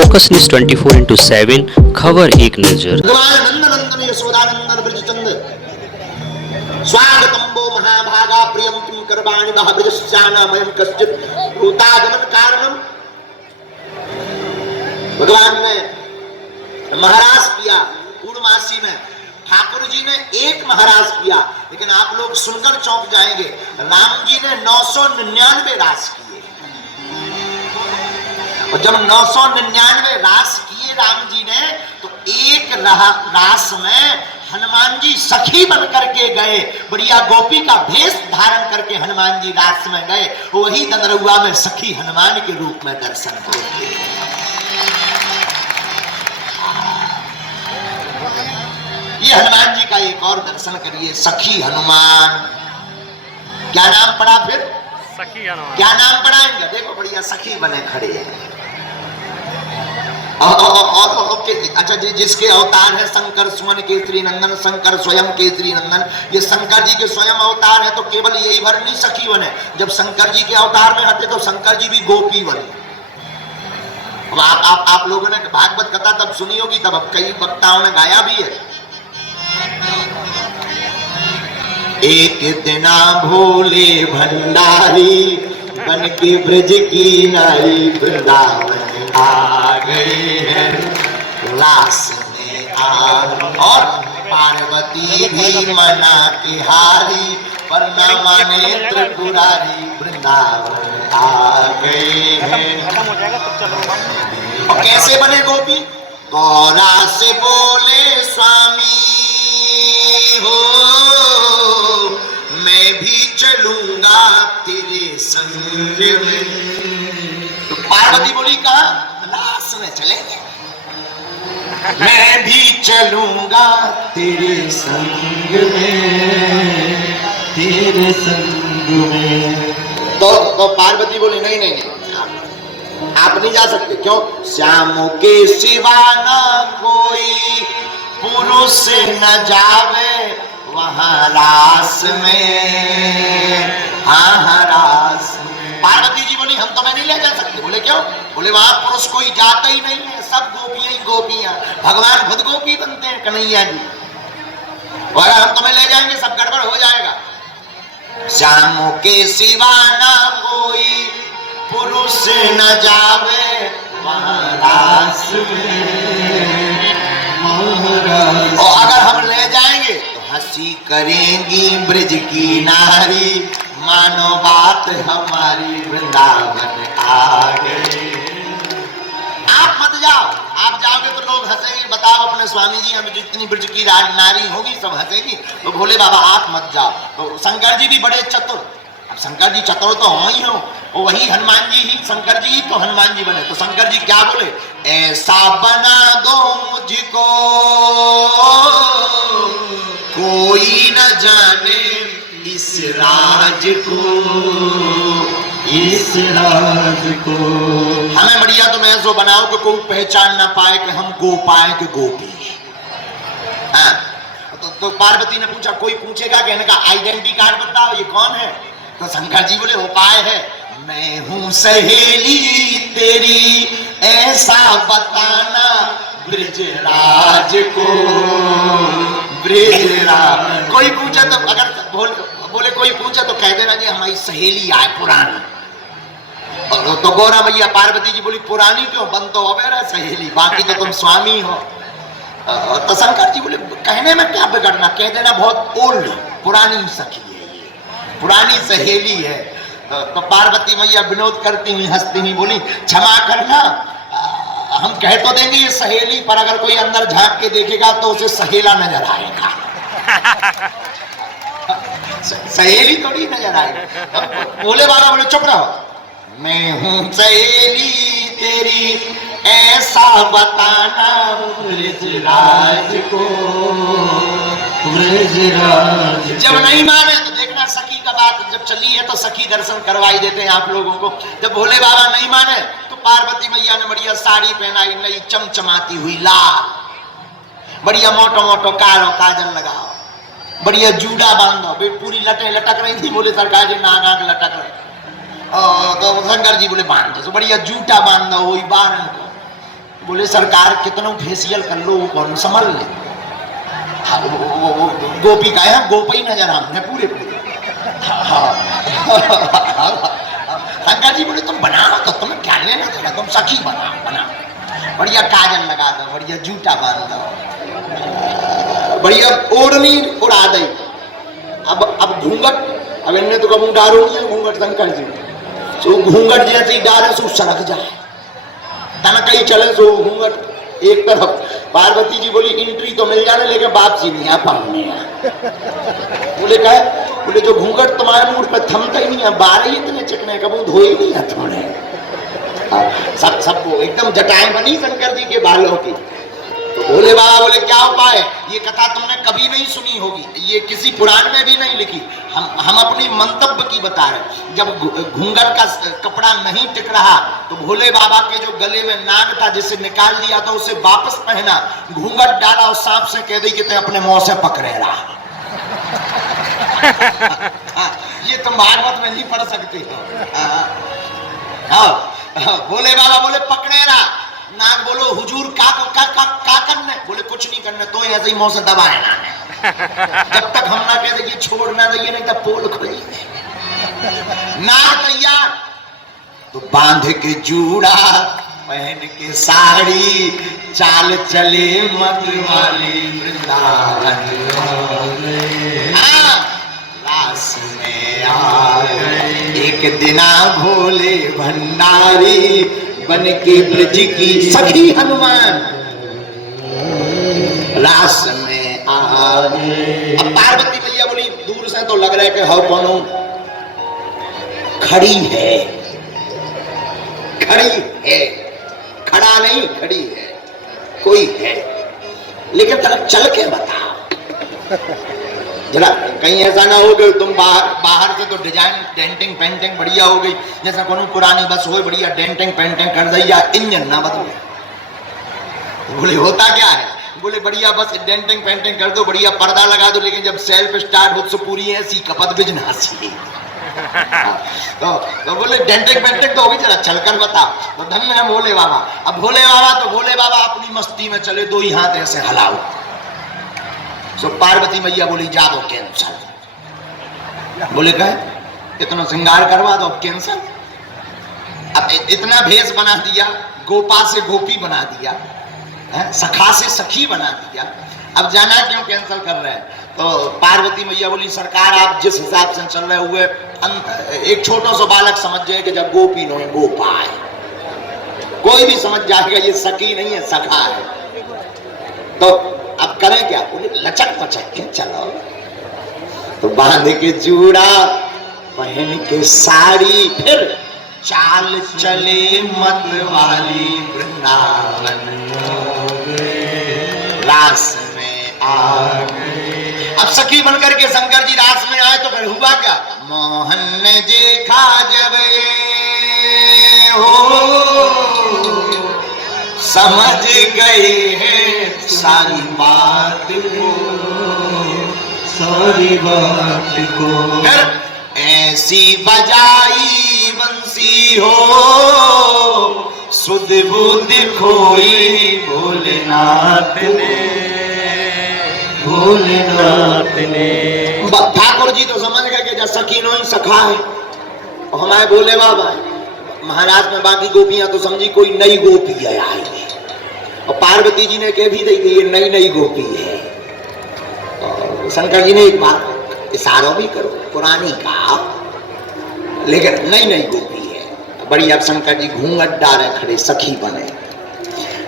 Focus news 24/7 खबर एक नजर। नंदन यशोदानंदन ब्रजचंद स्वागतम वो महाभागा प्रियम किम करवाणि वह ब्रजस्यानामयं कश्चित् भूतागमन कारणम। भगवान ने महाराज किया पूर्णमासी में, ठाकुर जी ने एक महाराज किया, लेकिन आप लोग सुनकर चौंक जाएंगे, राम जी ने 999 रास किए। और जब 999 रास किए राम जी ने, तो एक रास में हनुमान जी सखी बन करके गए, बढ़िया गोपी का भेष धारण करके हनुमान जी रास में गए, वही दंदरुआ में सखी हनुमान के रूप में दर्शन करते। ये हनुमान जी का एक और दर्शन करिए, सखी हनुमान। क्या नाम पड़ा फिर? सखी हनुमान। क्या नाम पड़ा इनका? देखो बढ़िया सखी बने खड़े हैं। और अच्छा जी, जिसके अवतार है शंकर सुमन केसरी नंदन, शंकर स्वयं केसरी नंदन, ये शंकर जी के स्वयं अवतार है, तो केवल यही भर नहीं सखी बने, जब शंकर जी के अवतार में हटे तो शंकर जी भी गोपी बने। अब आप लोगों ने भागवत कथा तब सुनी होगी, तब अब कई वक्ताओं ने गाया भी है। एक दिना भोले भंडारी बन के ब्रज की नारी वृंदावन आ गए हैं लास में आग, और पार्वती भी मना के हारी पर न माने त्रिपुरारी वृंदावन आ गए हैं। खत्म हो जाएगा तब चलो। और कैसे बने गोपी? गौरा से बोले स्वामी हो मैं भी चलूंगा तेरे संग में। तो पार्वती बोली कहा? लाश में चलेंगे, मैं भी चलूंगा तेरे संग में, तेरे संग में। तो पार्वती बोली नहीं नहीं नहीं, आप नहीं जा सकते। क्यों? श्याम के सिवा न कोई पुरुष न जावे वहां रास में, हाँ रास में। पार्वती जी बोली हम तुम्हें नहीं ले जा सकते। बोले क्यों? बोले वहां पुरुष कोई जाता ही नहीं है, सब गोपियां ही गोपियां, भगवान खुद गोपी बनते हैं कन्हैया जी, और हम तुम्हें ले जाएंगे सब गड़बड़ हो जाएगा। श्याम के सिवा ना कोई पुरुष न जावे वहां रास में, और अगर हम ले जाएंगे तो हंसी करेंगी ब्रज की नारी, मानो बात हमारी वृंदावन आ गए। आप मत जाओ, आप जाओगे तो लोग हंसेंगे, बताओ अपने स्वामी जी हमें जितनी ब्रज की नारी होगी सब हंसेगी, तो भोले बाबा आप मत जाओ। तो शंकर जी भी बड़े चतुर, अब शंकर जी चतुर तो हो ही हो, वही हनुमान जी ही शंकर जी ही तो हनुमान जी बने। तो शंकर जी क्या बोले? ऐसा बना दो मुझको कोई न जाने इस राज को, इस राज को। हमें बढ़िया तुम ऐसा बनाओ कि कोई पहचान ना पाए कि हम गोपाएं के गोपी। हाँ, तो पार्वती ने पूछा, कोई पूछेगा कि इनका आइडेंटिटी कार्ड बताओ ये कौन है? तो शंकर जी बोले उपाय है, मैं हूं सहेली तेरी ऐसा बताना ब्रजराज को, ब्रजराज। कोई पूछे तो अगर बोले कोई पूछे तो कह देना जी हमारी सहेली आए पुरानी। और तो गौरा भैया पार्वती जी बोली पुरानी क्यों, बन तो हो मेरा सहेली, बाकी तो तुम स्वामी हो। तो शंकर जी बोले कहने में क्या बिगड़ना, कह देना बहुत ओल्ड पुरानी सखी है ये, पुरानी सहेली है। तो पार्वती मैया विनोद करती हुई हंसती हुई बोली क्षमा करना, हम कह तो देंगे ये सहेली, पर अगर कोई अंदर झांक के देखेगा तो उसे सहेला नजर आएगा। सहेली तो नहीं नजर आएगी। बोले बाबा बोले चुप रहो, मैं हूं सहेली तेरी ऐसा बताना ब्रजराज को, ब्रजराज। जब नहीं माने तो देखना सखी का बात जब चली है तो सखी दर्शन करवाई देते हैं आप लोगों को। जब भोले बाबा नहीं माने तो पार्वती मैया ने बढ़िया साड़ी पहनाई, नई चमचमाती हुई लाल, बढ़िया मोटो मोटो कालो काजल लगाओ, बढ़िया जूड़ा बांधो, पूरी लटे लटक रही थी, बोले सरकार जी नाक आंख लटक रहे। तो शंकर जी बोले बांध दो, बढ़िया जूटा बांध दो वही बारन को, बोले सरकार कितना फेसियल कर लो वो कौन संभल ले। हाँ, वो गोपी का है, गोपी नजर हमने पूरे पूरे। शंकर जी बोले तुम बनाओ तो तुम्हें क्या लेना देना, तुम सखी बनाओ, बढ़िया काजल लगा दो, बढ़िया जूता बांध दो, बढ़िया ओढ़नी उड़ा दे। अब घूंघट, अब इनने तो कब डारो नहीं है घूंघट शंकर जी, सो घूंघट जैसे ही डाले सो सड़क जाए, तनका ही चले सो घूंघट एक तरफ। पार्वती जी बोली एंट्री तो मिल जाने लेकिन वापसी नहीं आ पाने। बोले कहे, बोले जो घूंघट तुम्हारे मुंह पे थमता ही नहीं है, बारह ही इतने चिकने कबू धोए ही नहीं है थोड़े। सबको एकदम जटाएं बनी शंकर जी के बालों की। तो भोले बाबा बोले क्या उपाय है, ये कथा तुमने कभी नहीं सुनी होगी, ये किसी पुराण में भी नहीं लिखी, हम अपनी मंतव्य की बता रहे। जब घूंघट का कपड़ा नहीं टिक रहा तो भोले बाबा के जो गले में नाग था जिसे निकाल दिया था उसे वापस पहना, घूंघट डाला और सांप से कह दी कि ते अपने मुंह से पकड़े रहा। ये तुम भागवत में नहीं पढ़ सकते हो। भोले बाबा बोले पकड़े रहा, नाग बोलो हुजूर का करने, बोले कुछ नहीं करना, तो ऐसे ही मुंह से दबाए ना, जब तक हम ना कह दे छोड़ना नहीं, नहीं तो पोल खुलेगी। नाग तैयार, तो बांध के जूड़ा पहन के साड़ी, चाल चले मत वाली वृंदावन, रास में आ एक दिना भोले भंडारी, बन के ब्रज की सखी हनुमान, रास में आ गए। अब पार्वती मैया बोली दूर से तो लग रहा है कि हाउ कौन खड़ी है, खड़ा नहीं खड़ी है, कोई है, लेकिन तरफ चल के बताओ जरा, कहीं ऐसा ना हो गई तुम बाहर से तो डिजाइन डेंटिंग पेंटिंग बढ़िया हो गई, जैसा कोनो पुरानी बस हो बढ़िया डेंटिंग पेंटिंग कर दी या इंजन ना बदले। बोले होता क्या है, बोले बढ़िया बस डेंटिंग पेंटिंग कर दो, बढ़िया पर्दा लगा दो, लेकिन जब सेल्फ स्टार्ट हो तो पूरी ऐसी कपत बिजनासी। तो बोले डेंटिंग पेंटिंग तो होगी, जरा चलकर बताओ। तो धन्य है भोले बाबा। अब भोले बाबा अपनी मस्ती में चले, दो ही हाथ ऐसे हलाओ। तो पार्वती मैया बोली जा दो कैंसल। बोले कहे इतना श्रृंगार करवा दो कैंसल। अब इतना भेष बना दिया, गोपा से गोपी बना दिया, सखा से सखी बना दिया, अब जाना क्यों कैंसल कर रहे हैं। तो पार्वती मैया बोली सरकार आप जिस हिसाब से चल रहे हुए, एक छोटा सा बालक समझ जाए कि जब गोपी नो है गोपा है, कोई भी समझ जाएगा ये सखी नहीं है सखा है। तो अब करें क्या, बोले लचक पचक के चलो। तो बांध के जूड़ा पहन के साड़ी, फिर चाल चले मत वाली वृंदावन, रास में आ गए। अब सखी बनकर के शंकर जी रास में आए तो फिर हुआ क्या, मोहन ने देखा जब ये हो, समझ गए हैं सारी बात को, सारी बात को। फिर ऐसी बजाई बंसी हो, सुध बुध खोई भोलेनाथ ने, भोलेनाथ ने। ठाकुर जी तो समझ गए कि जब सखी नो ही सखा है, और हमारे भोले बाबा है। महाराज में बाकी गोपियां तो समझी कोई नई गोपी है आई, और पार्वती जी ने कह भी दी कि ये नई गोपी है। और शंकर जी ने एक बार इशारा भी करो पुरानी का, लेकिन नई गोपी है बड़ी। अब शंकर जी घूंघट डाले खड़े सखी बने।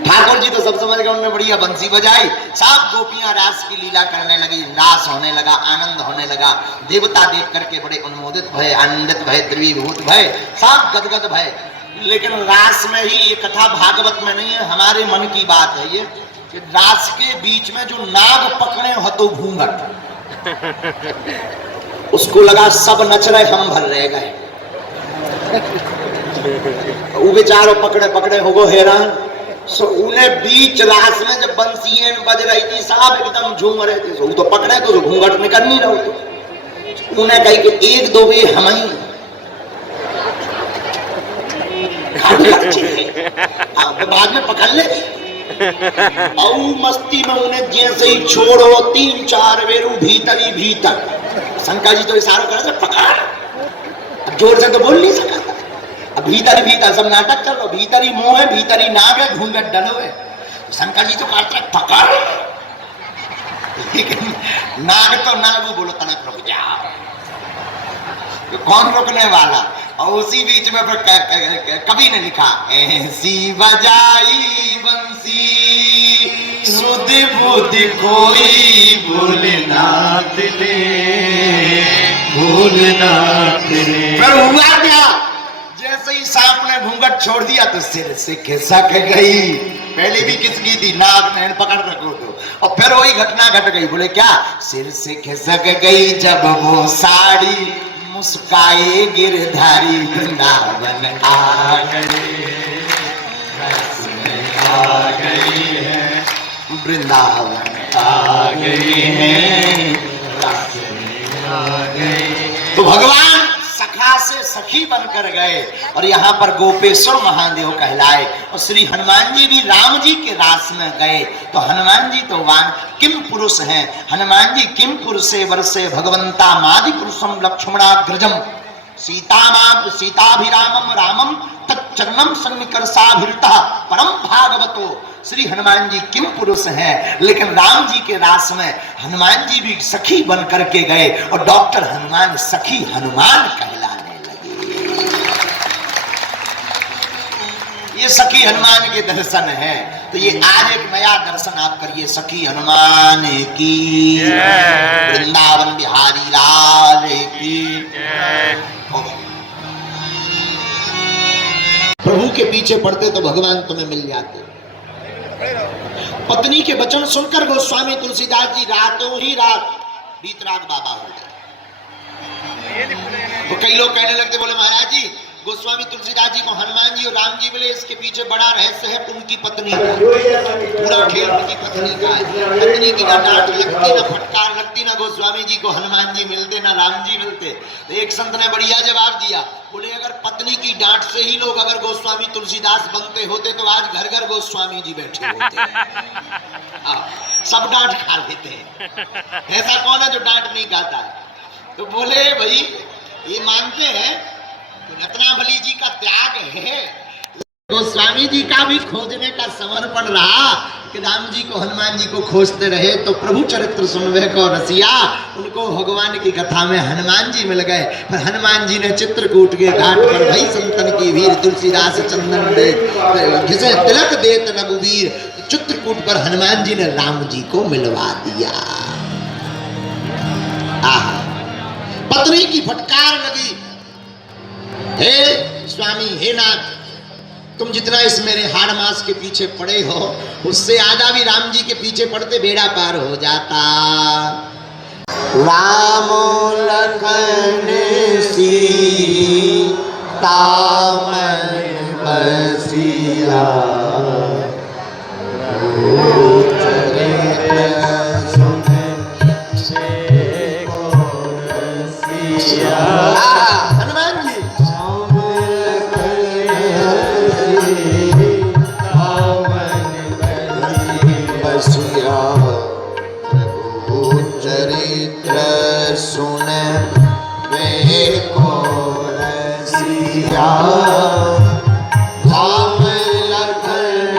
ठाकुर जी तो सब समझ गए, उन्होंने बढ़िया बंसी बजाई, सब गोपियां रास की लीला करने लगी, रास होने लगा, आनंद होने लगा। देवता देख करके बड़े उन्मोदित भय, आनंदित भय, द्रवीभूत भय, सब गदगद भय। लेकिन रास में ही, ये कथा भागवत में नहीं है, हमारे मन की बात है ये, कि रास के बीच में जो नाग पकड़े हतो घूंघट, उसको लगा सब नच रहे हम भर रह गए, वो बेचारो पकड़े हो गो हैरान। सो उन्हें बीच रास में जब बंसियां बज रही थी, साहब एकदम झूम रहे थे, तो पकड़े तो घूंघट निकल नहीं रहा। तो उन्हें कही कि एक दो भी हम ही अब बाद में पकड़ ले और मस्ती में उन्हें जैसे ही छोड़ो 3-4 बेरू भीतर ही भीतर। शंकर जी तो इशारा कर रहे पकड़, अब जोर से तो बोल नहीं सका। अब भीतर ही भीतर सब नाटक कर लो, भीतर ही मुंह है, भीतर ही नाक है, घूंघट डलो है। शंकर जी तो कहते हैं पकड़, लेकिन नाग तो नाग बोलो तनक रुक जाओ, कौन रुकने वाला। और उसी बीच में कवि ने लिखा ऐसी बजाई बंसी सुध बुध कोई भोलेनाथ ने, भोलेनाथ ने। फिर हुआ क्या, जैसे ही सांप ने घूंघट छोड़ दिया तो सिर से खिसक गई। पहले भी किसकी थी, नाग ने पकड़ रखो तो, और फिर वही घटना घट गई। बोले क्या, सिर से खिसक गई जब वो साड़ी, मुस्काए गिरधारी वृंदावन आ गए, आ गई है वृंदावन आ गई है, आ गई। तो भगवान सखा से सखी बनकर गए और यहाँ पर गोपेश्वर महादेव कहलाए। और श्री हनुमान जी भी राम जी के रास में गए। तो हनुमान जी तो वान किम पुरुष हैं, हनुमान जी किम पुरुषे वर्षे भगवंता मादि पुरुषम लक्ष्मणाग्रजम सीताभिरामम रामम तच्चरणम सन्निकर्षाभिरतः परम भागवतो। श्री हनुमान जी किम पुरुष हैं, लेकिन राम जी के रास में हनुमान जी भी सखी बन करके गए और डॉक्टर हनुमान सखी हनुमान कहलाने लगे। ये सखी हनुमान के दर्शन है। तो ये आज एक नया दर्शन आप करिए, सखी हनुमान की, वृंदावन बिहारी लाल की। प्रभु के पीछे पड़ते तो भगवान तुम्हें मिल जाते। पत्नी के वचन सुनकर गोस्वामी तुलसीदास जी रातों ही रात बीतराग बाबा हो गए। तो कई लोग कहने लगते, बोले महाराज जी गोस्वामी तुलसीदास जी को हनुमान जी और राम जी मिले, इसके पीछे बड़ा रहस्य है उनकी पत्नी का। पूरा खेल उनकी पत्नी का है। पत्नी की ना डांट लगती, ना फटकार लगती, ना गोस्वामी जी को हनुमान जी मिलते, ना राम जी मिलते। तो एक संत ने बढ़िया जवाब दिया, बोले अगर पत्नी की डांट से ही लोग अगर गोस्वामी तुलसीदास बनते होते तो आज घर घर गोस्वामी जी बैठे होते। सब डांट खा लेते हैं, ऐसा कौन है जो डांट नहीं खाता है। तो बोले भाई ये मानते हैं रत्नावली जी का त्याग है, गोस्वामी जी का भी खोजने का समर्पण रहा कि राम जी को हनुमान जी को खोजते रहे। तो प्रभु चरित्र सुनवे को रसिया, उनको भगवान की कथा में हनुमान जी मिल गए। पर हनुमान जी ने चित्रकूट के घाट पर भई संतन की वीर तुलसीदास चंदन दे जिसे तिलक देत रघुवीर, चित्रकूट पर हनुमान जी ने राम जी को मिलवा दिया। पत्नी की फटकार लगी, हे स्वामी हे नाथ, तुम जितना इस मेरे हाड़ मास के पीछे पड़े हो उससे आधा भी राम जी के पीछे पड़ते बेड़ा पार हो जाता। राम लखन सीता मन बसिया, हनुमान जी बसिया, चरित्र सुन वे को रसिया, राम लखन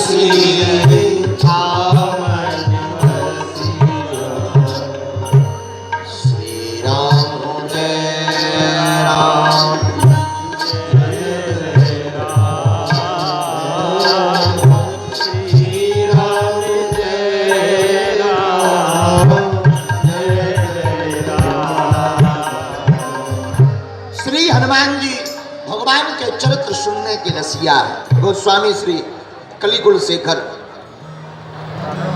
सीता मन बसिया, श्री राम जय राम जय राम, श्री राम जय राम जय राम। श्री हनुमान जी भगवान के चरित्र सुनने के रसिया है। गोस्वामी श्री कलिकुल शेखर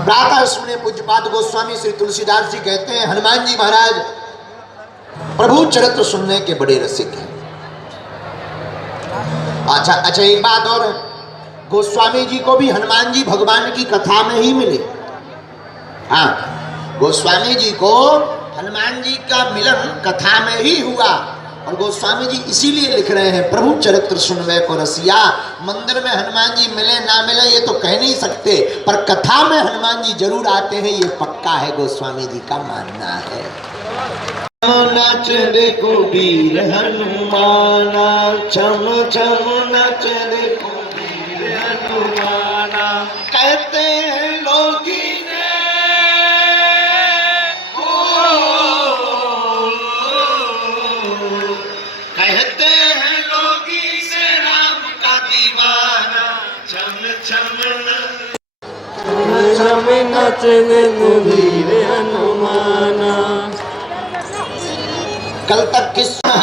प्रातः सुने पूज्यपाद गोस्वामी श्री तुलसीदास जी कहते हैं, हनुमान जी महाराज प्रभु चरित्र सुनने के बड़े रसिक हैं। अच्छा एक बात और है, गोस्वामी जी को भी हनुमान जी भगवान की कथा में ही मिले। हाँ, गोस्वामी जी को हनुमान जी का मिलन कथा में ही हुआ और गोस्वामी जी इसीलिए लिख रहे हैं प्रभु चरित्र सुनवे को रसिया। मंदिर में हनुमान जी मिले ना मिले ये तो कह नहीं सकते, पर कथा में हनुमान जी जरूर आते हैं, ये पक्का है, गोस्वामी जी का मानना है। नाच देखो वीर हनुमाना, छम छम नाच देखो वीर हनुमाना, कहते हैं लोग कल तक किस्सा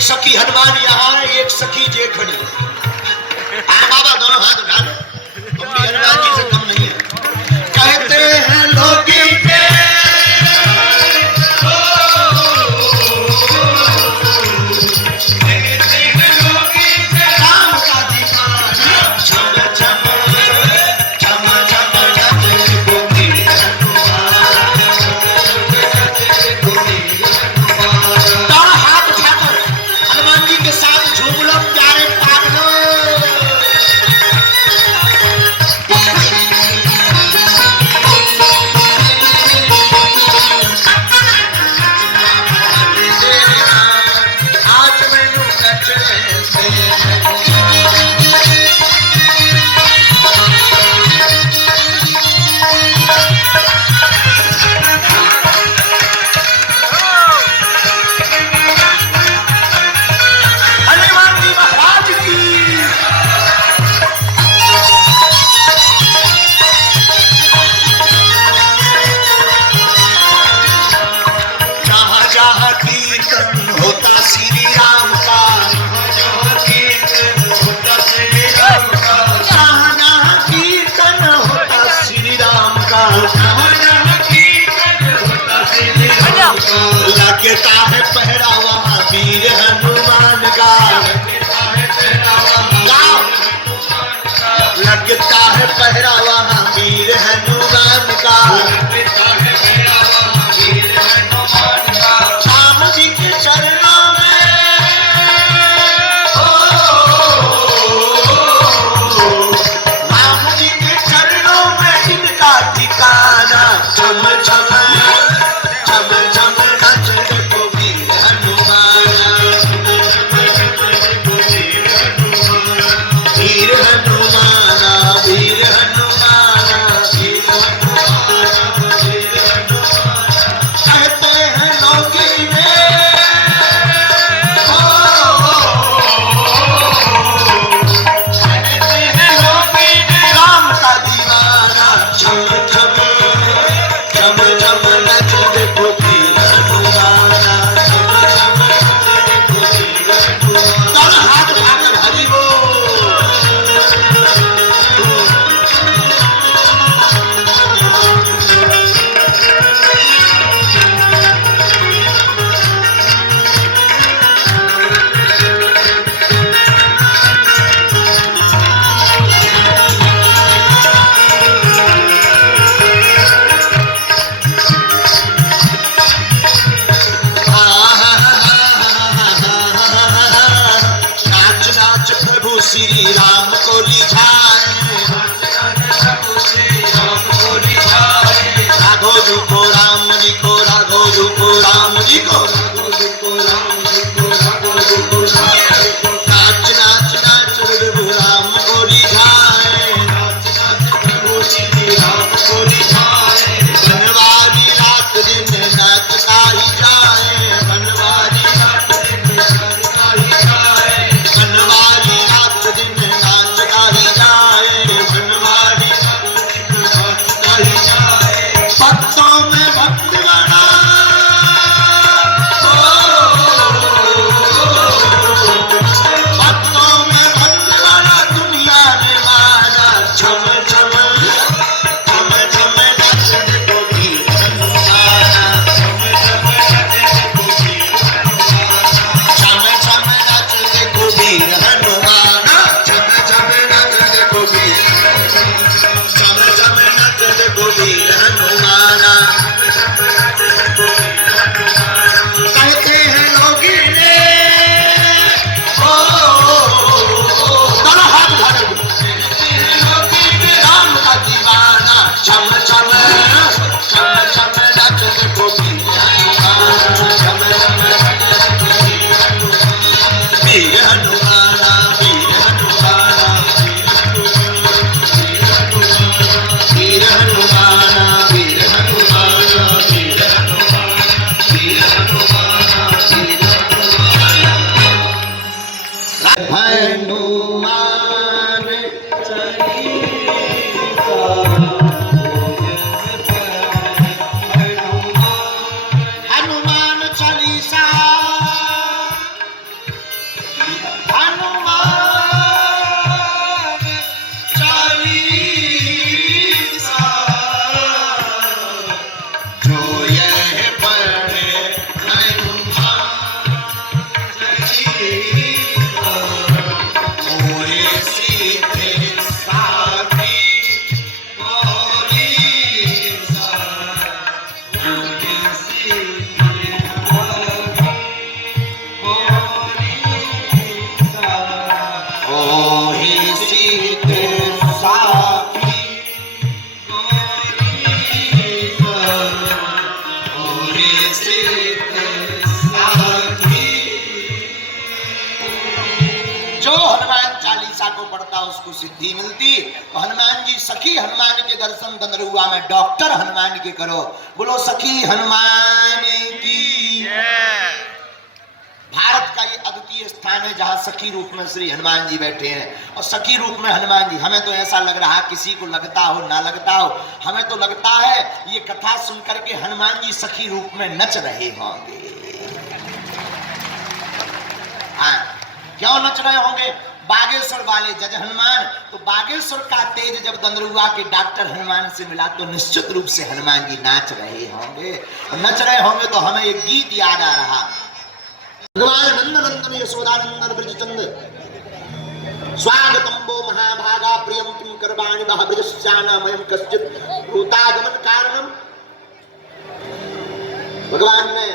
सखी हनुमान यहाँ है, एक सखी जे खड़ी है। बाबा दोनों हाथ उठा दो, तुम भी हनुमान जी से कम नहीं है। कहते हैं लोग होता श्री राम का, लगता है पहरा वहाँ वीर हनुमान का, लगता है पहरा वहाँ वीर हनुमान का, राम जी के चरणों में राम जी के चरणों में इनका ठिकाना। चम चम चम चम नच देखो वीर हनुमान, वीर हनुमान, वीर हनुमान, वीर हनुमान, कहते हैं लोग इन्हें राम का दीवाना। चम चम चम चम नच देखो वीर हनुमान, चम चम नच देखो वीर हनुमान। दोनों हाथ उठाकर हरि बोल। नाच नाच प्रभु श्री राम को लिझाए, राघो रूपो राम जी को, राघो रूपो राम जी को, नाच नाच नाच प्रभु राम को लिझाए, प्रभु श्री राम को लिझाए। बनवारी रात दिन नाच गाई जाए, बनवारी रात दिन नाच गाई जाए, बनवारी रात दिन नाच गाई जाए, बनवारी रात दिन नाच गाई जाए। भक्तों में भक्त बना, भक्तों में भक्त बना दुनिया ने माना। छम छम छम छम नच देखो वीर हनुमान, छम छम नच देखो वीर हनुमान, छम छम नच देखो वीर हनुमान, छम छम नच देखो वीर हनुमान, छम छम नच देखो वीर हनुमान। कहते हैं लोग इन्हें दोनों हाथ उठा कर राम का दीवाना। छम छम छम छम नच देखो वीर हनुमान, छम छम नच देखो वीर हनुमान, वीर हनुमान, वीर हनुमान, वीर हनुमान, वीर हनुमान, वीर हनुमान, वीर हनुमान, वीर हनुमान। हनुमान चालीसा, हनुमान चालीसा, जो यह पढ़े हनुमान चालीसा, मोरे सीधे साथी मोरीसा, मोरे सीधे साथी मोरीसा, ओहे सीधे साथी मोरीसा, ओहे सीधे साथी। जो हनुमान चालीसा को पढ़ता उसको सिद्धि मिलती। हनुमान जी सखी हनुमान के दर्शन गंधर्वा में डॉक्टर हनुमान के करो। बोलो सखी हनुमान की। भारत का ये अद्वितीय स्थान है जहाँ सखी रूप में श्री हनुमान जी बैठे हैं। और सखी रूप में हनुमान जी, हमें तो ऐसा लग रहा है, किसी को लगता हो ना लगता हो, हमें तो लगता है ये कथा सुनकर के हनुमान जी सखी रूप में नच रहे होंगे। हाँ, क्यों नच रहे होंगे? बागेश्वर वाले जज हनुमान। तो बागेश्वर का तेज जब दंदरुआ के डॉक्टर हनुमान से मिला तो निश्चित रूप से हनुमान जी नाच रहे होंगे। और नच रहे होंगे तो हमें एक गीत याद आ रहा, भगवान नंदनंदन यशोदानंदन ब्रजचंद स्वागतम वो महाभागा प्रियम किम करवाणि वह ब्रजस्यानामयं कश्चित् भूतागमन कारणम। भगवान ने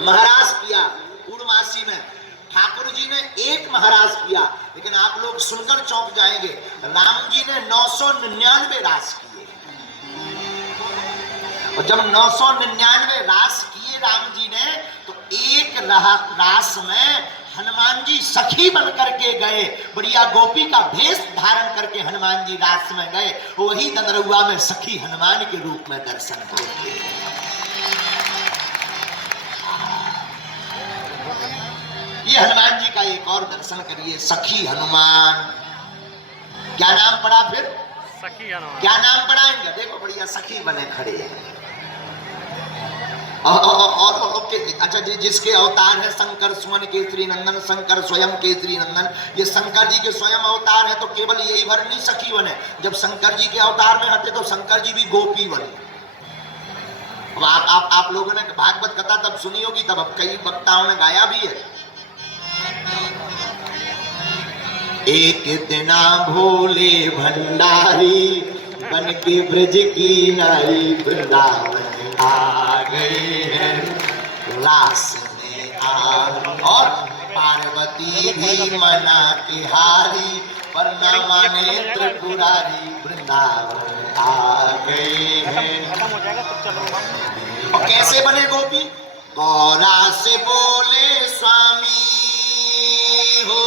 महाराज किया पूर्णमासी में, ठाकुर जी ने एक महाराज किया, लेकिन आप लोग सुनकर चौंक जाएंगे, राम जी ने 999 रास किए। और जब 999 रास किए राम जी ने, तो एक रास में हनुमान जी सखी बन करके गए, बढ़िया गोपी का भेष धारण करके हनुमान जी रास में गए। वही दंदरुआ में सखी हनुमान के रूप में दर्शन हुए। ये हनुमान जी का एक और दर्शन करिए, सखी हनुमान। क्या नाम पड़ा फिर? सखी हनुमान। क्या नाम पड़ा इनका? देखो बढ़िया सखी बने खड़े हैं। और अच्छा जी, जिसके अवतार है शंकर सुमन केसरी नंदन, शंकर स्वयं केसरी नंदन, ये शंकर जी के स्वयं अवतार है। तो केवल यही भर नहीं सखी बने, जब शंकर जी के अवतार में हटे तो शंकर जी भी गोपी बने। अब आप लोगों ने भागवत कथा तब सुनी होगी, तब अब कई वक्ताओं ने गाया भी है। एक दिना भोले भंडारी बन के ब्रज की नारी वृंदावन आ गए हैं रास में और पार्वती भी मना के हारी, पर न माने त्रिपुरारी वृंदावन आ गए हैं। खत्म हो जाएगा तब चलो। और कैसे बने गोपी? गौरा से बोले स्वामी हो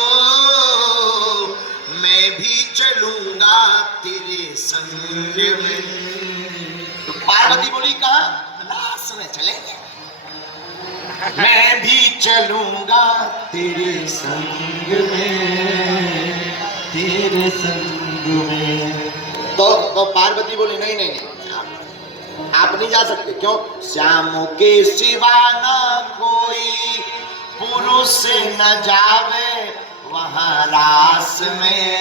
मैं भी चलूंगा तेरे संग में। तो पार्वती बोली कहा? लाश में चलेंगे, मैं भी चलूंगा तेरे संग में, तेरे संग में। तो पार्वती बोली नहीं नहीं नहीं, आप नहीं जा सकते। क्यों? श्याम के सिवा ना कोई पुरुष न जावे वहां रास में,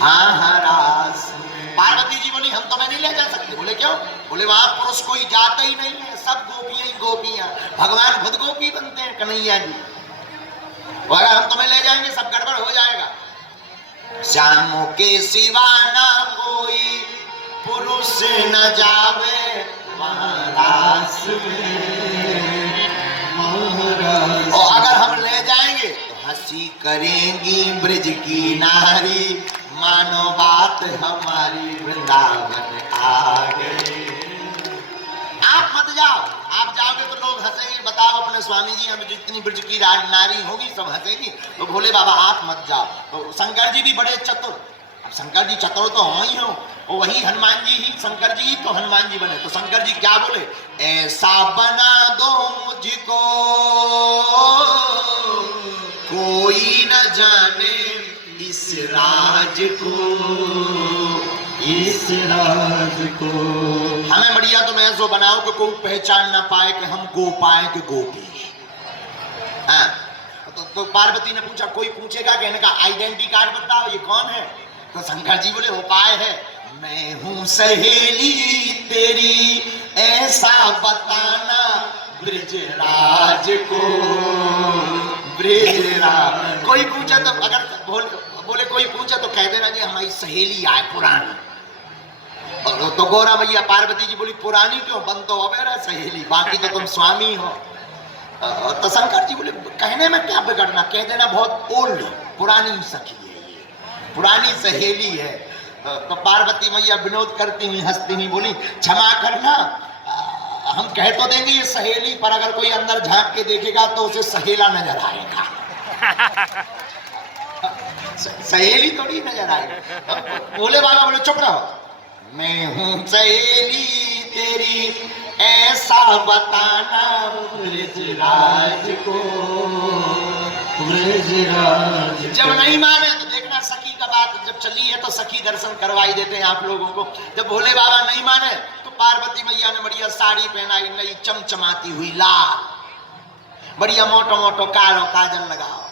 हाँ रास में। पार्वती जी बोली हम तुम्हें नहीं ले जा सकते। बोले क्यों? बोले वहां पुरुष कोई जाता ही नहीं है, सब गोपियां ही गोपियां, भगवान खुद गोपी बनते हैं कन्हैया जी। अगर हम तुम्हें ले जाएंगे सब गड़बड़ हो जाएगा। श्याम के सिवा ना कोई पुरुष न जावे महारास में, महारास। और अगर हम ले जाएंगे तो हंसी करेंगी ब्रज की नारी, मानो बात हमारी वृंदावन आ गए। आप मत जाओ, आप जाओगे तो लोग हंसेंगे। बताओ अपने स्वामी जी, हम जितनी ब्रज की नारी होगी सब हंसेंगी। तो भोले बाबा आप मत जाओ। तो शंकर जी भी बड़े चतुर, शंकर जी चतुर तो हो ही हो, वही हनुमान जी ही शंकर जी ही तो हनुमान जी बने। तो शंकर जी क्या बोले? ऐसा बना दो मुझको कोई न जाने इस राज को, इस राज को। हमें बढ़िया तुम ऐसा बनाओ कि कोई पहचान ना पाए कि हम गोपाएं के गोपी। हाँ तो पार्वती ने पूछा, कोई पूछेगा कि इनका आइडेंटिटी कार्ड बताओ ये कौन है? तो शंकर जी बोले उपाय है, मैं हूं सहेली तेरी ऐसा बताना ब्रजराज को, ब्रजराज। कोई पूछे तो अगर बोले कोई पूछे तो कह देना जी हमारी सहेली आए पुरानी। और तो गौरा भैया पार्वती जी बोली पुरानी क्यों, बन तो अबेरा सहेली, बाकी तो तुम स्वामी हो। तो शंकर जी बोले कहने में क्या बिगड़ना, कह देना बहुत ओल्ड पुरानी सखी है ये, पुरानी सहेली है। तो पार्वती मैया विनोद करती हुई हंसती हुई बोली क्षमा करना, हम कह तो देंगे ये सहेली, पर अगर कोई अंदर झांक के देखेगा तो उसे सहेला नजर आएगा। सहेली थोड़ी नजर आएगी। बोले बाबा बोले चुप रहो, मैं हूं सहेली तेरी ऐसा बताना ब्रजराज को, ब्रजराज। जब नहीं माने तो देखना सखी का बात जब चली है तो सखी दर्शन करवाई देते हैं आप लोगों को। जब भोले बाबा नहीं माने तो पार्वती मैया ने बढ़िया साड़ी पहनाई, नई चमचमाती हुई लाल, बढ़िया मोटो मोटो कालो काजल लगाओ,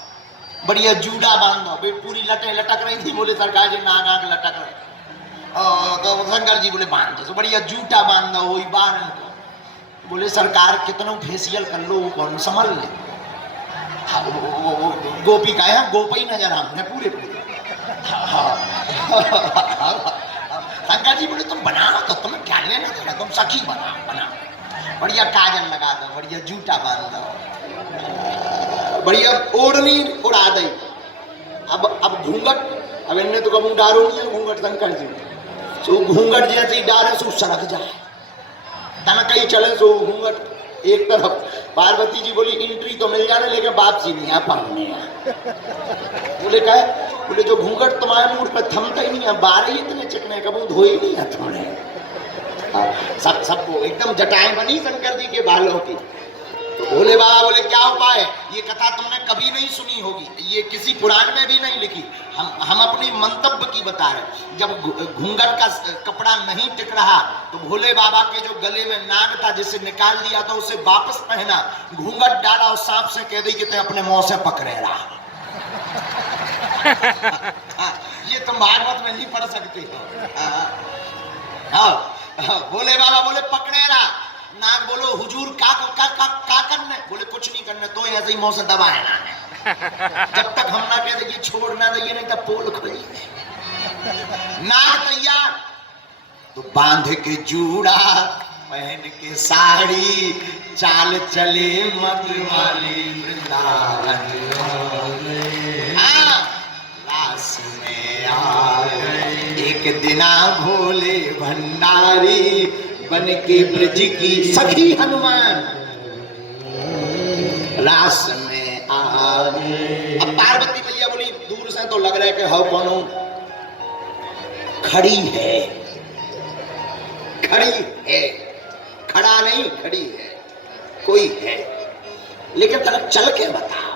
बढ़िया जूड़ा बांध दो, पूरी लटे लटक रही थी। बोले सरकार जी नाक आंख लटक रहे। तो शंकर जी बोले बांध दो, तो बढ़िया जूटा बांध दो वही बारन को। बोले सरकार कितना फेसियल कर लो वो कौन संभल ले। वो गोपी का है, गोपी नजर हमने पूरे पूरे। शंकर जी बोले तुम बनाओ तो तुम्हें क्या लेना देना, तुम सखी बनाओ। बढ़िया काजल लगा दो, बढ़िया जूटा बांध दो, बढ़िया ओढ़नी उड़ा दी। अब घूंघट, अब इन्हें तो कबू डारो नहीं है घूंघट शंकर जी। सो घूंघट जैसे ही डारे सो सरक जाए, तन कहीं चले सो घूंघट एक तरफ। पार्वती जी बोली एंट्री तो मिल जाने लेकिन वापसी नहीं है पढ़ने। बोले क्या? बोले जो घूंघट तुम्हारे मुंह पे थमता ही नहीं है, बारह ही इतने चिकने कबू धोए नहीं है तुम्हारे। सब एकदम जटाएं बनी शंकर जी के बालों की। तो भोले बाबा बोले क्या उपाय है? ये कथा तुमने कभी नहीं सुनी होगी, ये किसी पुराण में भी नहीं लिखी। हम अपनी मंतव्य की बता रहे। जब घूंघट का कपड़ा नहीं टिक रहा तो भोले बाबा के जो गले में नाग था जिसे निकाल दिया था उसे वापस पहना, घूंघट डाला और सांप से कह दी कि ते अपने मुंह से पकड़े रहा। ये तुम भागवत में नहीं पढ़ सकते हो। भोले बाबा बोले पकड़े रहा। नाग बोलो हुजूर का करना? बोले कुछ नहीं करना, तो ऐसे ही मुंह से दबाए ना, जब तक हम ना कह देंगे छोड़ ना देंगे नहीं तब पोल खुली। नाग तैयार, तो बांध के जूड़ा पहन के साड़ी, चाल चले मत वाली वृंदावन। रास में आ गए एक दिना भोले भंडारी, बन के ब्रज की सखी हनुमान रास में आ गए। अब पार्वती मैया बोली दूर से तो लग रहा है कि हो कौन खड़ी है, खड़ा नहीं खड़ी है, कोई है, लेकिन तरफ चल के बताओ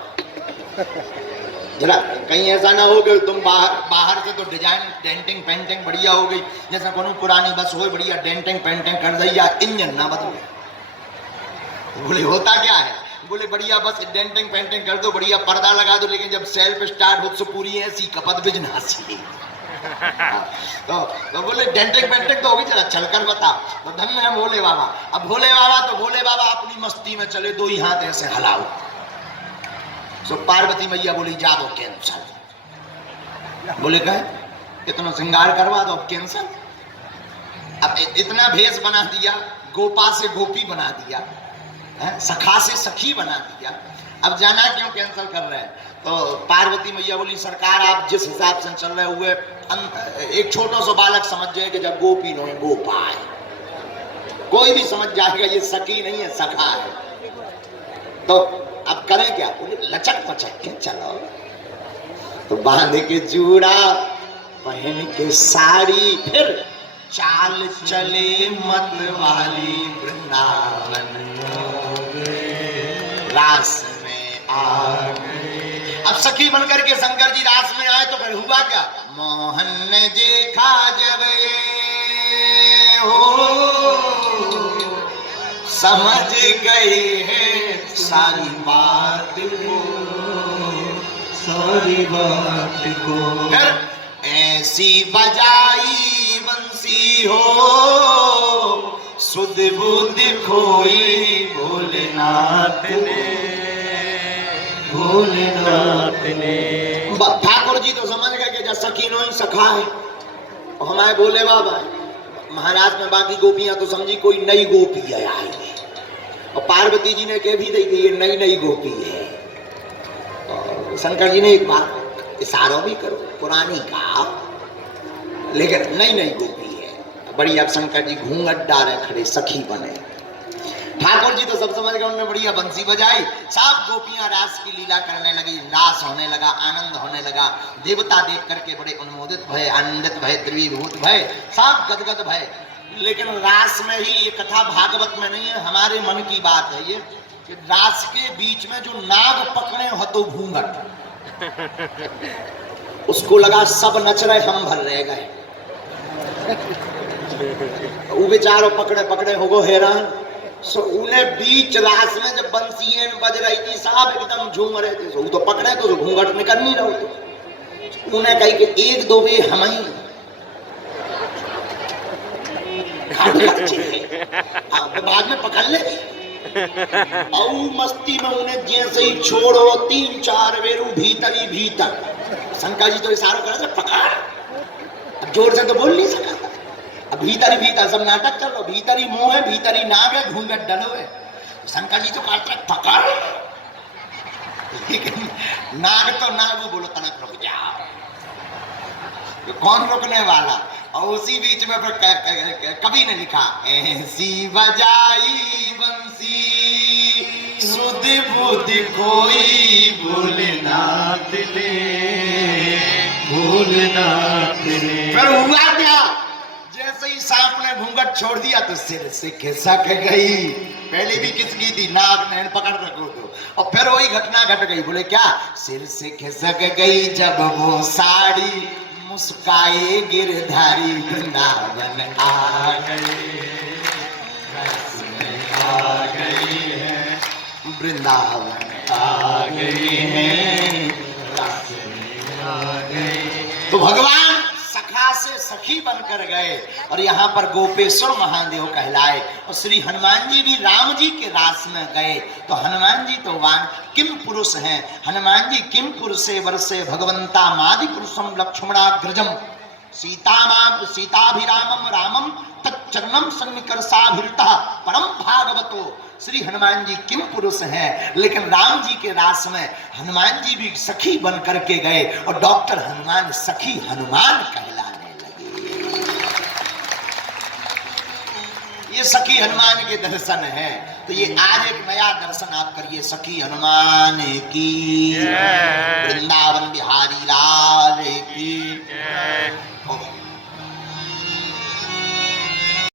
जरा, कहीं ऐसा ना हो कि तुम बाहर से तो डिजाइन डेंटिंग पेंटिंग बढ़िया हो गई, जैसा कोनो पुरानी बस हो बढ़िया डेंटिंग पेंटिंग कर दी या इंजन ना बदले। बोले होता क्या है? बोले बढ़िया बस डेंटिंग पेंटिंग कर दो, बढ़िया पर्दा लगा दो, लेकिन जब सेल्फ स्टार्ट हो तो पूरी ऐसी कपत बिजनेस। तो बोले डेंटिंग पेंटिंग तो होगी, जरा चलकर बताओ। तो धन्य है भोले बाबा। अब भोले बाबा अपनी मस्ती में चले, दो ही हाथ ऐसे हलाओ। सो पार्वती मैया बोली जाओ कैंसल। बोले कहे इतना श्रृंगार करवा दो कैंसल। अब इतना भेष बना दिया, गोपा से गोपी बना दिया, सखा से सखी बना दिया, अब जाना क्यों कैंसल कर रहे हैं? तो पार्वती मैया बोली सरकार आप जिस हिसाब से चल रहे हुए एक छोटा सा बालक समझ जाए कि जब गोपी नहीं गोपा है, कोई भी समझ जाएगा ये सखी नहीं है सखा है। तो अब करें क्या? बोले लचक पचक के चलो। तो बांध के जूड़ा पहन के साड़ी, फिर चाल चले मत वाली वृंदावन, रास में आ गए। अब सखी बनकर के शंकर जी रास में आए तो फिर हुआ क्या? मोहन ने देखा जब ये हो समझ गए हैं सारी बात को, फिर ऐसी बजाई बंसी हो सुध बुध खोई भोलेनाथ ने। ठाकुर जी तो समझ गए कि जब सखी नो ही सखा है और हमारे भोले बाबा महाराज में बाकी गोपियां तो समझी कोई नई गोपी है आई, और पार्वती जी ने कह भी दी कि ये नई गोपी है। और शंकर जी ने एक बात इशारा भी करो पुरानी का, लेकिन नई गोपी है बड़ी। अब शंकर जी घूंघट डाले खड़े सखी बने। ठाकुर जी तो सब समझ गए, उन्होंने बढ़िया बंसी बजाई, सब गोपियां रास की लीला करने लगी, रास होने लगा, आनंद होने लगा। देवता देख करके बड़े उन्मोदित भय, आनंदित भय, द्रवीभूत भय, सब गदगद भय। लेकिन रास में ही, ये कथा भागवत में नहीं है, हमारे मन की बात है ये, कि रास के बीच में जो नाग पकड़े हो तो घूंघट, उसको लगा सब नच रहे हम भर रह गए। वो बेचारो पकड़े हो गो हैरान, सो उन्हें बीच रास में जब बंसियन बज रही थी साहब एकदम झूम रहे थे, वो तो पकड़े तो घूंघट निकल नहीं रहा तो उन्हें कही कि एक दो बे हम ही बाद में पकड़ ले और मस्ती में उन्हें जैसे ही छोड़ो 3-4 बेरू भीतर ही भीतर। शंकर जी तो इशारा कर रहे पकड़, अब जोर से तो बोल नहीं सका, अब भीतर ही भीतर सब नाटक चल रहा, भीतर ही मुंह है भीतर ही नाग है घूंघट डलो है। शंकर जी तो कहते पकड़, लेकिन नाग तो नाग बोलो तनक रुक जाओ, कौन रुकने वाला। और उसी बीच में कवि ने लिखा ऐसी बजाई बंसी सुध बुध कोई भूलनाथ ने, भूलनाथ ने। फिर हुआ क्या, जैसे ही सांप ने घूंघट छोड़ दिया तो सिर से खिसक गई, पहले भी किसकी थी, नाग ने पकड़ रखो तो, और फिर वही घटना घट गई। बोले क्या, सिर से खिसक गई जब वो साड़ी मुस्काए गिरधारी वृंदावन आ गए, आ गई है वृंदावन आ गए हैं, आ गए। तो भगवान सखा से सखी बनकर गए और यहाँ पर गोपेश्वर महादेव कहलाए। और श्री हनुमान जी भी राम जी के रास में गए। तो हनुमान जी तो वान किम पुरुष हैं, हनुमान जी किम पुरुषे वर्षे भगवंता मादि पुरुषम लक्ष्मणाग्रजम सीताभिरामम रामम तच्चरणम सन्निकर्षाभिरतः परम भागवतो। श्री हनुमान जी किम पुरुष हैं, लेकिन राम जी के रास में हनुमान जी भी सखी बन करके गए और डॉक्टर हनुमान सखी हनुमान कहलाने लगे। ये सखी हनुमान के दर्शन है। तो ये आज एक नया दर्शन आप करिए, सखी हनुमान की, वृंदावन बिहारी लाल की।